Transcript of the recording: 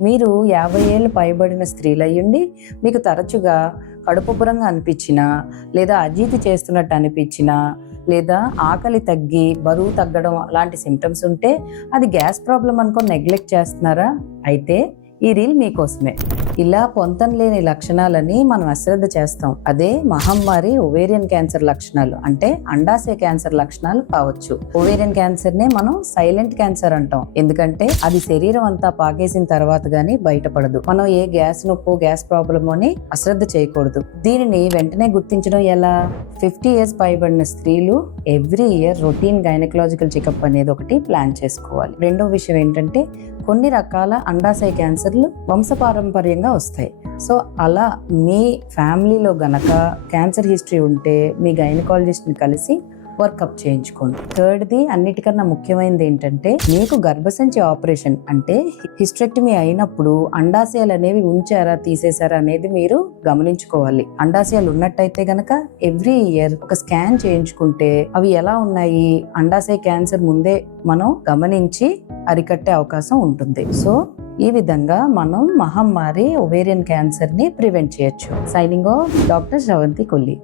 మీరు 50 ఏళ్ళు పైబడిన స్త్రీలయ్యుండి మీకు తరచుగా కడుపుబ్బరంగా అనిపించినా, లేదా అజీర్తి చేస్తున్నట్టు అనిపించినా, లేదా ఆకలి తగ్గి బరువు తగ్గడం అలాంటి సిమ్టమ్స్ ఉంటే అది గ్యాస్ ప్రాబ్లం అనుకొని నెగ్లెక్ట్ చేస్తున్నారా? అయితే ఈ రీల్ మీకోసమే. ఇలా పొంతన లేని లక్షణాలని మనం అశ్రద్ధ చేస్తాం. అదే మహమ్మారి ఒవేరియన్ క్యాన్సర్ లక్షణాలు, అంటే అండాశయ క్యాన్సర్ లక్షణాలు కావచ్చు. ఒవేరియన్ క్యాన్సర్ నే మనం సైలెంట్ క్యాన్సర్ అంటాం, ఎందుకంటే అది శరీరం అంతా పాకేసిన తర్వాత గానీ బయటపడదు. మనం ఏ గ్యాస్ నొప్పో గ్యాస్ ప్రాబ్లమ్ అని అశ్రద్ధ చేయకూడదు. దీనిని వెంటనే గుర్తించడం ఎలా? 50 years పైబడిన స్త్రీలు every year routine gynaecological checkup అనేది ఒకటి ప్లాన్ చేసుకోవాలి. రెండో విషయం ఏంటంటే, కొన్ని రకాల అండాశయ క్యాన్సర్లు వంశపారంపర్యంగా వస్తాయి. సో అలా మీ ఫ్యామిలీలో గనక క్యాన్సర్ హిస్టరీ ఉంటే మీ గైనకాలజిస్ట్ని కలిసి వర్కప్ చేయించుకోండి. థర్డ్ది, అన్నిటికన్నా ముఖ్యమైనది ఏంటంటే, మీకు గర్భసంచి ఆపరేషన్ అంటే హిస్టరెక్టమీ అయినప్పుడు అండాశయాలు అనేవి ఉంచారా తీసేశారా అనేది మీరు గమనించుకోవాలి. అండాశయాలు ఉన్నట్టయితే గనక ఎవ్రీ ఇయర్ ఒక స్కాన్ చేయించుకుంటే అవి ఎలా ఉన్నాయి, అండాశయ క్యాన్సర్ ముందే మనం గమనించి అరికట్టే అవకాశం ఉంటుంది. సో ఈ విధంగా మనం మహమ్మారి ఒవేరియన్ క్యాన్సర్ ని ప్రివెంట్ చేయొచ్చు. Signing off, doctor Sravanthi Kolli.